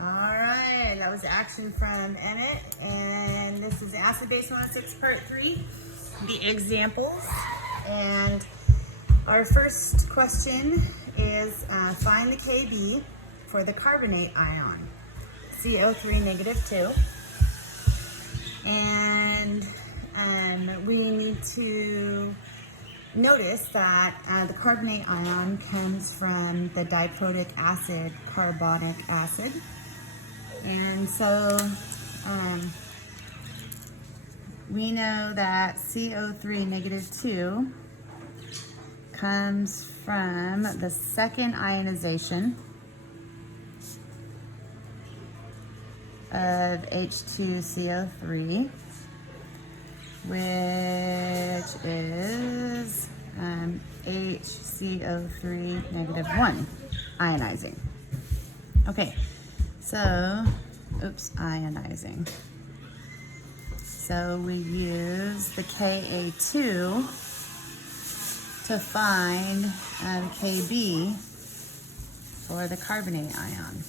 All right, that was action from Emmett, and this is Acid Base 106 Part 3, the examples. And our first question is find the Kb for the carbonate ion, CO3 -2. And we need to notice that the carbonate ion comes from the diprotic acid, carbonic acid. And so we know that CO3 -2 comes from the second ionization of H2CO3, which is HCO3 -1 ionizing. Okay, so, ionizing. So we use the Ka2 to find Kb for the carbonate ion.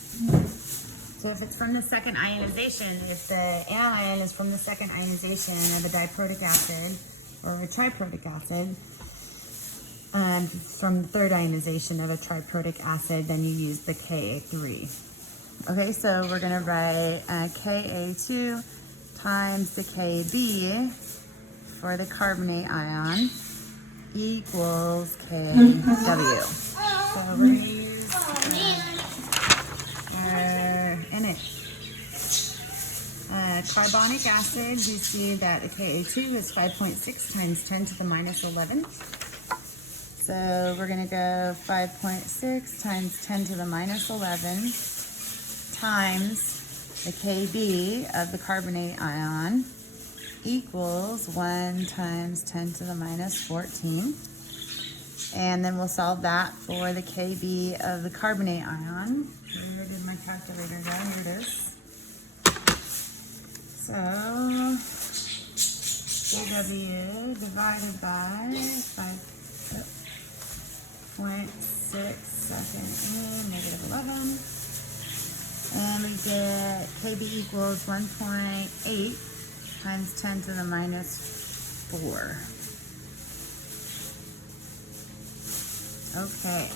So if it's from the second ionization, if the anion is from the second ionization of a diprotic acid or a triprotic acid, from the third ionization of a triprotic acid, then you use the Ka3. Okay, so we're going to write Ka2 times the Kb for the carbonate ion equals Kw. So we're going to use carbonic acid. You see that the Ka2 is 5.6 times 10 to the minus 11. So we're going to go 5.6 times 10 to the minus 11 times the Kb of the carbonate ion equals 1 times 10 to the minus 14. And then we'll solve that for the Kb of the carbonate ion. Where did my calculator go? Here it is. So, Kw divided by 5.6 second -11. And we get Kb equals 1.8 times 10 to the minus 4. Okay.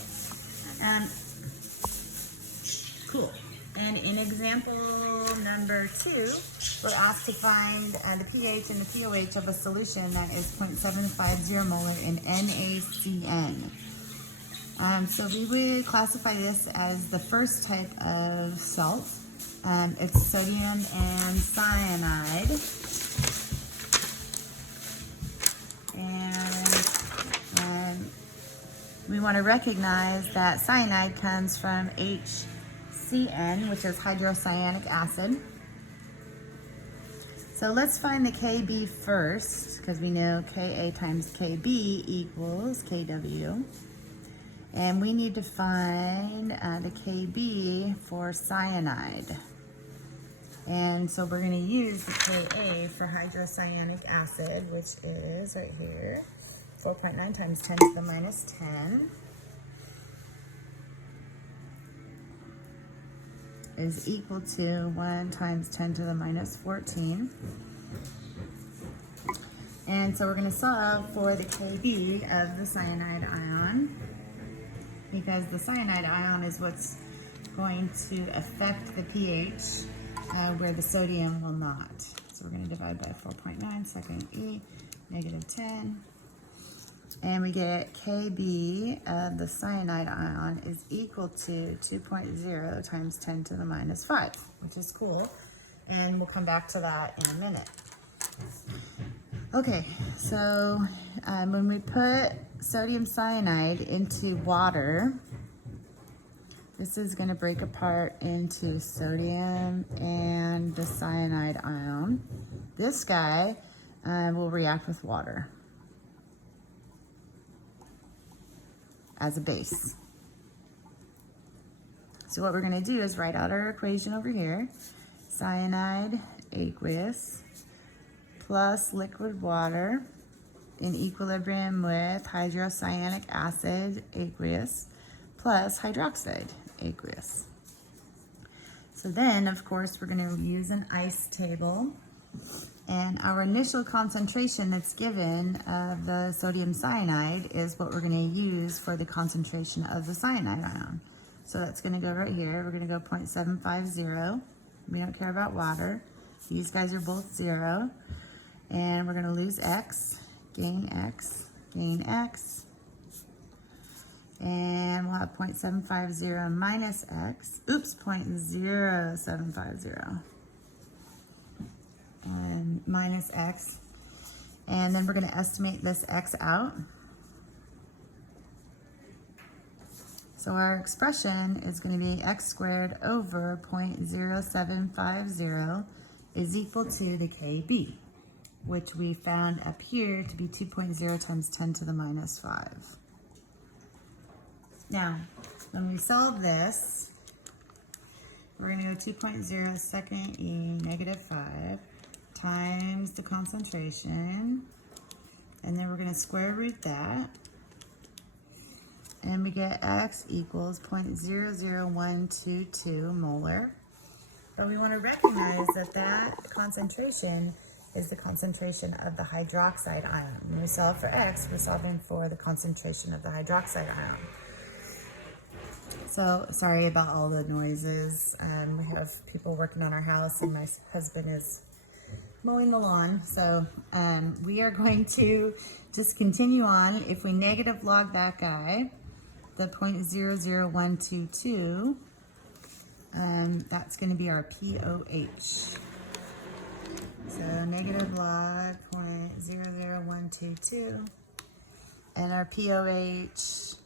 Cool. And in example number 2, we're asked to find the pH and the pOH of a solution that is 0.750 molar in NaCN. So we would classify this as the first type of salt. It's sodium and cyanide. And we want to recognize that cyanide comes from HCN, which is hydrocyanic acid. So let's find the Kb first, because we know Ka times Kb equals Kw. And we need to find the Kb for cyanide. And so we're going to use the Ka for hydrocyanic acid, which is right here, 4.9 times 10 to the minus 10. Is equal to 1 times 10 to the minus 14. And so we're going to solve for the Kb of the cyanide ion, because the cyanide ion is what's going to affect the pH where the sodium will not. So we're going to divide by 4.9 second E -10. And we get Kb of the cyanide ion is equal to 2.0 times 10 to the minus 5, which is cool. And we'll come back to that in a minute. Okay, so when we put sodium cyanide into water, this is going to break apart into sodium and the cyanide ion. This guy will react with water as a base. So what we're going to do is write out our equation over here. Cyanide aqueous plus liquid water in equilibrium with hydrocyanic acid aqueous plus hydroxide aqueous. So then, of course, we're going to use an ice table. And our initial concentration that's given of the sodium cyanide is what we're going to use for the concentration of the cyanide ion. So that's going to go right here. We're going to go 0.750. We don't care about water. These guys are both 0. And we're going to lose X, gain X, gain X. And we'll have 0.750 minus X. Oops, 0.0750. And minus X. And then we're going to estimate this X out. So our expression is going to be X squared over 0.0750 is equal to the KB, which we found up here to be 2.0 times 10 to the minus 5. Now, when we solve this, we're going to go 2.0 second E negative 5 times the concentration, and then we're going to square root that, and we get X equals 0.00122 molar. But we want to recognize that that concentration is the concentration of the hydroxide ion. When we solve for X, we're solving for the concentration of the hydroxide ion. So sorry about all the noises. We have people working on our house, and my husband is mowing the lawn. So we are going to just continue on. If we negative log that guy, the 0.00122, that's going to be our POH. So negative log 0.00122, and our POH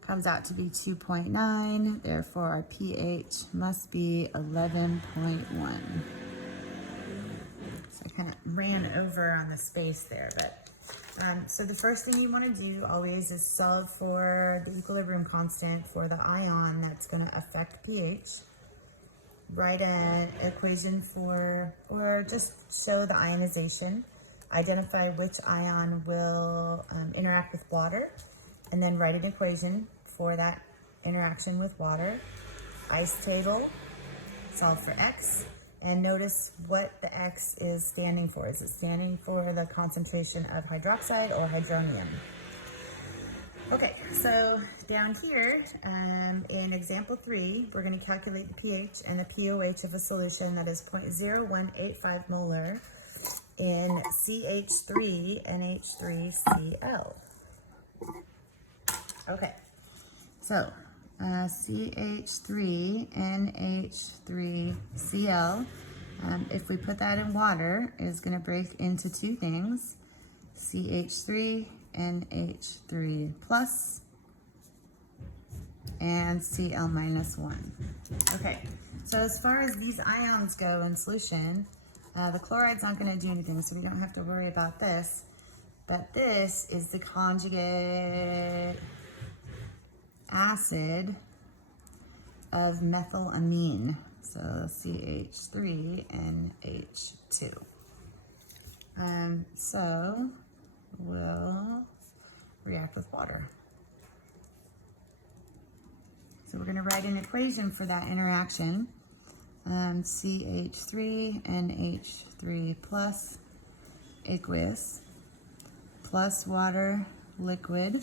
comes out to be 2.9. Therefore, our pH must be 11.1. So I kind of ran over on the space there, but so the first thing you want to do always is solve for the equilibrium constant for the ion that's going to affect pH. Write an equation for, or just show the ionization. Identify which ion will interact with water, and then write an equation for that interaction with water. Ice table, solve for X, and notice what the X is standing for. Is it standing for the concentration of hydroxide or hydronium? Okay, so down here in example 3, we're going to calculate the pH and the POH of a solution that is 0.0185 molar in CH3NH3Cl. Okay, so CH3NH3Cl, if we put that in water, is going to break into two things, CH3NH3 plus and Cl minus 1. Okay, so as far as these ions go in solution, the chloride's not going to do anything, so we don't have to worry about this. But this is the conjugate acid of methylamine, so CH3NH2. So we'll react with water. So we're going to write an equation for that interaction. CH3NH3 plus aqueous plus water liquid,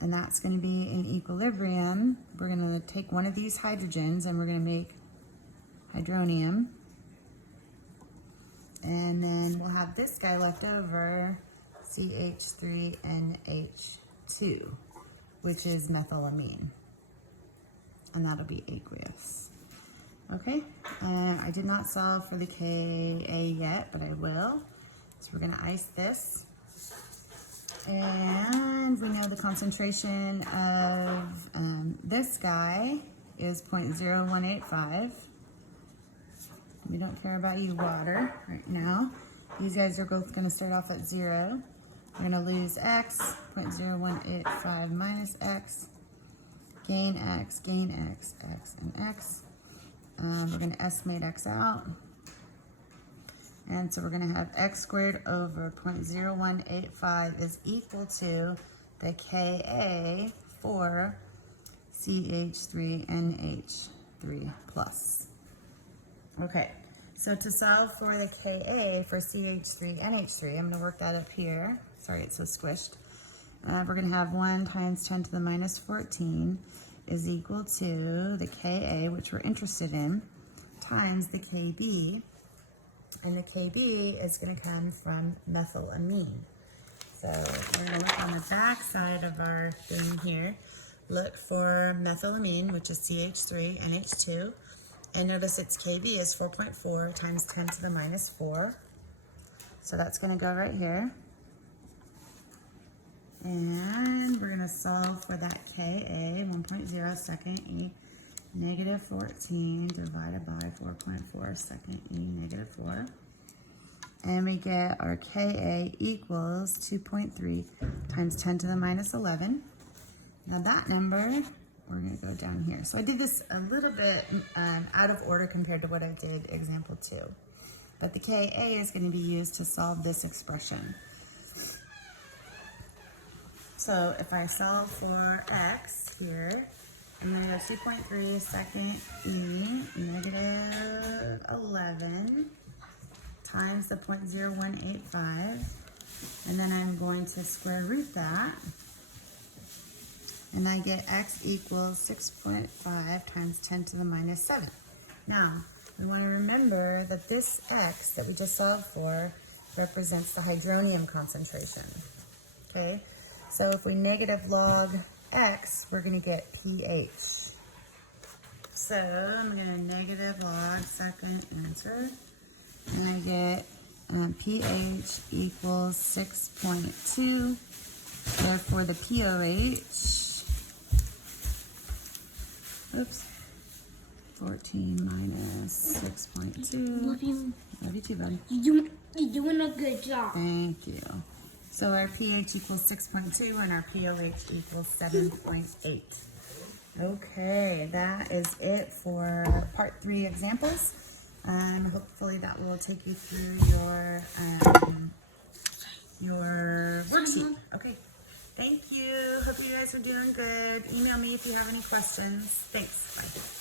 and that's going to be in equilibrium. We're going to take one of these hydrogens and we're going to make hydronium, and then we'll have this guy left over, CH3NH2, which is methylamine, and that'll be aqueous. Okay, I did not solve for the Ka yet, but I will. So we're going to ice this, and we know the concentration of this guy is 0.0185. We don't care about you water right now. These guys are both going to start off at 0. We're going to lose X, 0.0185 minus X, gain X, X, and X. We're going to estimate X out. And so we're going to have X squared over 0.0185 is equal to the Ka for CH3NH3 2.3 plus. Okay, so to solve for the Ka for CH3NH3, I'm gonna work that up here. Sorry, it's so squished. We're gonna have 1 times 10 to the minus 14 is equal to the Ka, which we're interested in, times the Kb, and the Kb is gonna come from methylamine. So we're gonna look on the back side of our thing here, look for methylamine, which is CH3NH2, and notice its Kb is 4.4 times 10 to the minus 4. So that's gonna go right here. And we're gonna solve for that Ka, 1.0 second E negative 14 divided by 4.4 second E negative 4. And we get our Ka equals 2.3 times 10 to the minus 11. Now that number, we're gonna go down here. So I did this a little bit out of order compared to what I did example 2. But the Ka is gonna be used to solve this expression. So if I solve for x here, I'm gonna go 2.3 second E negative 11 times the 0.0185, and then I'm going to square root that, and I get x equals 6.5 times 10 to the minus 7. Now, we want to remember that this x that we just solved for represents the hydronium concentration, okay? So if we negative log x, we're going to get pH. So I'm going to negative log second answer, and I get pH equals 6.2. Therefore, the pOH, 14 minus 6.2. Love you. Love you too, bud. You're doing a good job. Thank you. So our pH equals 6.2 and our pOH equals 7.8. Okay, that is it for part 3 examples. Hopefully that will take you through your worksheet. Okay, thank you. Hope you guys are doing good. Email me if you have any questions. Thanks. Bye.